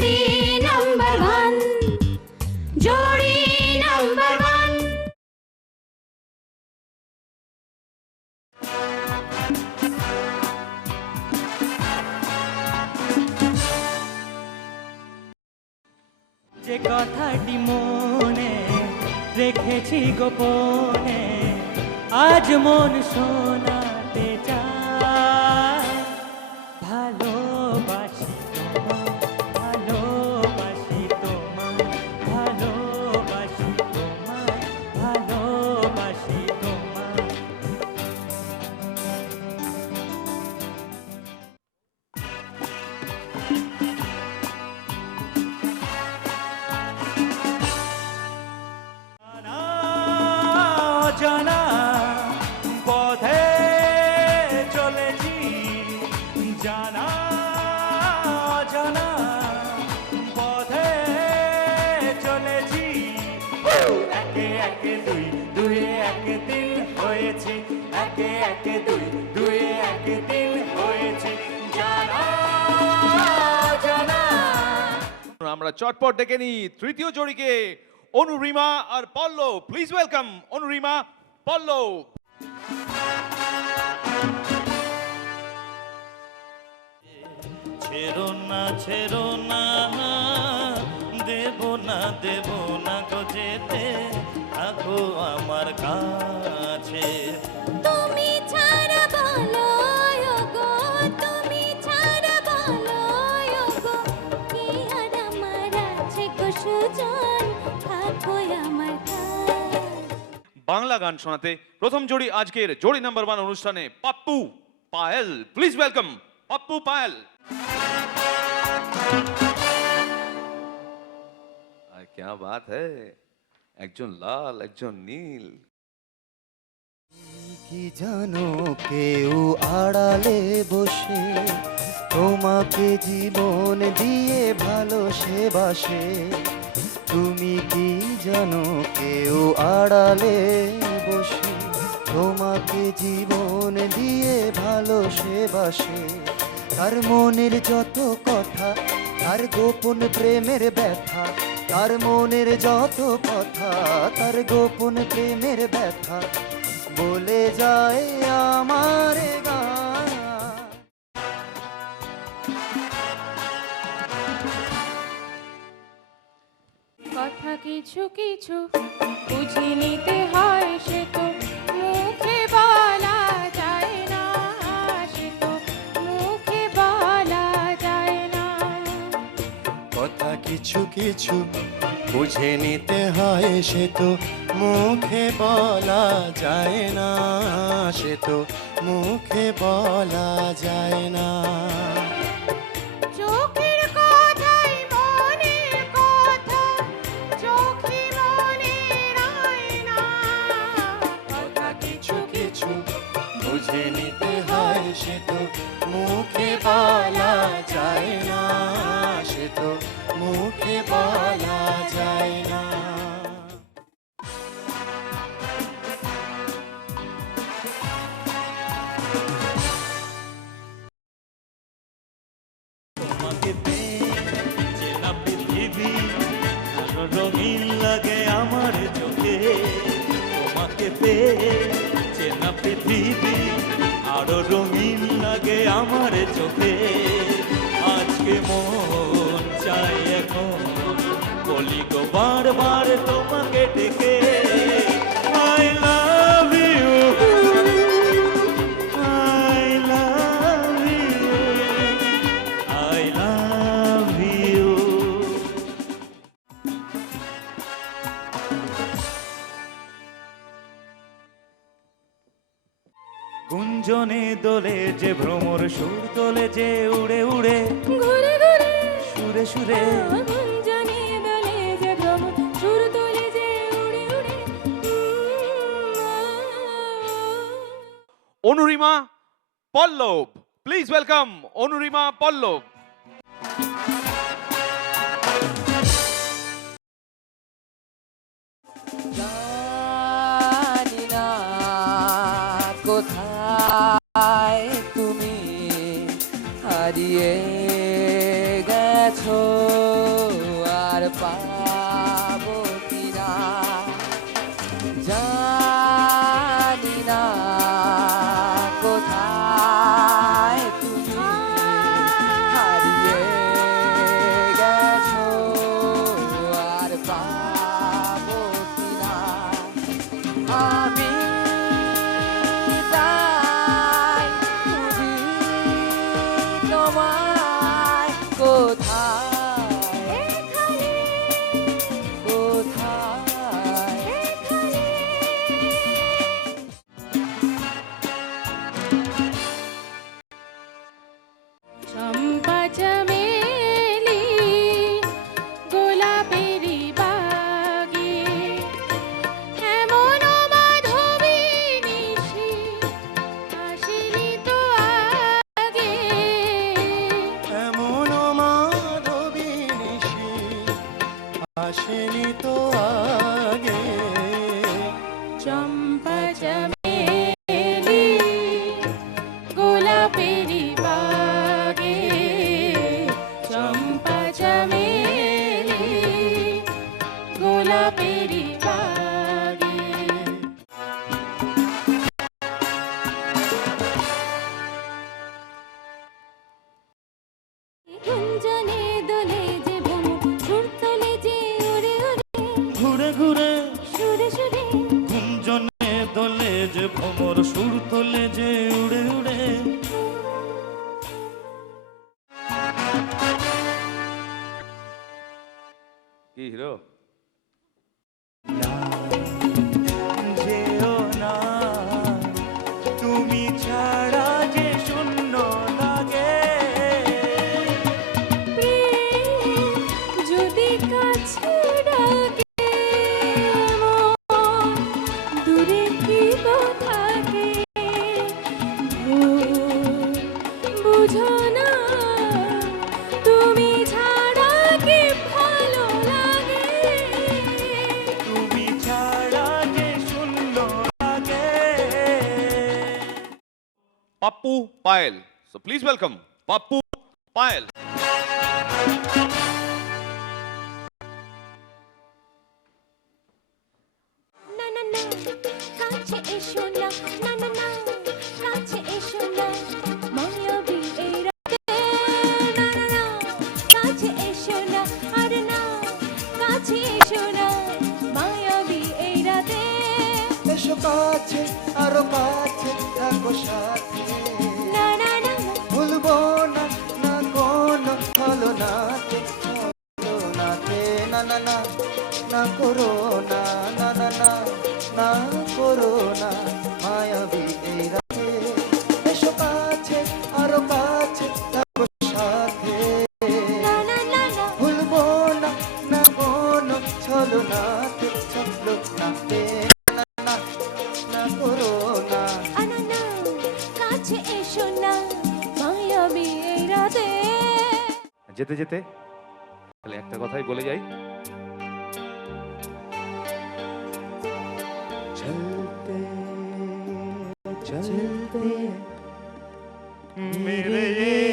জোড়ি number one, জোড়ি number one. যে কথাটি মনে রেখেছি গোপনে, আজ মন শোনাতে চায়। ভালোবাসি তোমায়, ভালোবাসি তোমায়, ভালোবাসি তোমায়, ভালোবাসি তোমায়। জানা পথে চলেছি, জানা জানা পথে চলেছি। একে একে দুই, দুয়ে একে তিন হয়েছি, একে একে দুই, দুয়ে একে তিন হয়েছি। জানা জানা। আমরা চটপট ডেকে নিই তৃতীয় জোড়িকে, অনুরিমা আর পল্লব। প্লিজ ওয়েলকাম অনুরিমা, পল্লব। ছেড়ো না ছেড়ো না, দেব না দেব না গো যেতে, থাকো আমার কাছে। তুমি ছাড়া বলো গো, তুমি ছাড়া বলো গো, কি আর আমার আছে গো সুজন, থাকো আমার কাছে। বাংলা গান শোনাতে প্রথম জোড়ি আজকের জোড়ি নাম্বার 1 অনুষ্ঠানে পাপ্পু পায়েল। Please welcome Pappu Payel. আর क्या बात है, একজন লাল একজন নীল। কি জানো কেউ আড়ালে বসে তোমাকে জীবন দিয়ে ভালোসে বাসে। তুমি কি জানো কেউ আড়ালে বসে তোমাকে জীবন দিয়ে ভালোসে বাসে। তার মনের যত কথা, তার গোপন প্রেমের ব্যথা, তার মনের যত কথা, তার গোপন প্রেমের ব্যথা বলে যায় আমার গান। কথা কিছু কিছু বুঝে নিতে হয়, সে তো মুখে বলা যায় না, সে তো মুখে বলা যায় না। কথা কিছু কিছু বুঝে নিতে হয়, সে তো মুখে বলা যায় না, সে তো মুখে বলা যায় না। চোখের কথাই মনের কথা, চোখে মনের আয়না। কথা কিছু কিছু বুঝে নিতে হয়, সে তো মুখে বলা যায় না, সে তো মুখে বলা যায় না। তোমাকে পেয়ে চেনা পৃথিবী আরো রঙিন লাগে আমার চোখে। তোমাকে পেয়ে চেনা পৃথিবী আরো রঙিন লাগে আমার চোখে। আজকে মন চাই এখন বলি গো বারবার তোমাকে ডেকে, I love you, I love you, I love you. গুঞ্জনে দোলে যে ভ্রমর, সুর তোলে যে উড়ে উড়ে, ঘুরে ঘুরে সুরে সুরে। গুঞ্জনে দোলে যে ভ্রমর, সুর তোলে যে উড়ে উড়ে। অনুরিমা পল্লব। প্লিজ ওয়েলকাম অনুরিমা পল্লব। জানি না কোথায় তুমি হারিয়ে গেছো। আসেনি তো আগে চম্পা চমেলি গোলাপেরি বাগে চম্পা চমেলি গোলাপেরি বাগে গুঞ্জনে দোলে যে ভ্রমর সুর তোলে যে উড়ে উড়ে ঘুরে ঘুরে সুরে সুরে গুঞ্জনে দোলে যে ভ্রমর সুর তোলে যে উড়ে উড়ে কি হিরো যেও না তুমি ছাড়া যে শূন্য লাগে প্রেম যদি কাছে ডাকে মন দূরে কি গো থাকে ভুল বুঝো না তুমি ছাড়া কি ভালো লাগে তুমি ছাড়া যে শূন্য লাগে Pappu Payel so please welcome Pappu Payel না না না কাছে এসো না না না না কাছে এসো না মায়াবী এই রাতে না না না কাছে এসো না আরে না কাছে এসো না মায়াবী এই রাতে এসো কাছে আরো কাছে থাকো সাথে না না না ভুলবো না না কোনো ছলনাতে ছলনাতে না না না না করো না না না না না করো না মায়াবী এই রাতে এসো কাছে আরো কাছে থাকো সাথে না না না না ভুলবো না না কোনো ছলনাতে ছলনাতে না না না করো না না না কাছে এসো না মায়াবী এই রাতে যেতে যেতে তাহলে একটা কথাই বলে যাই चलते चलते मेरे ये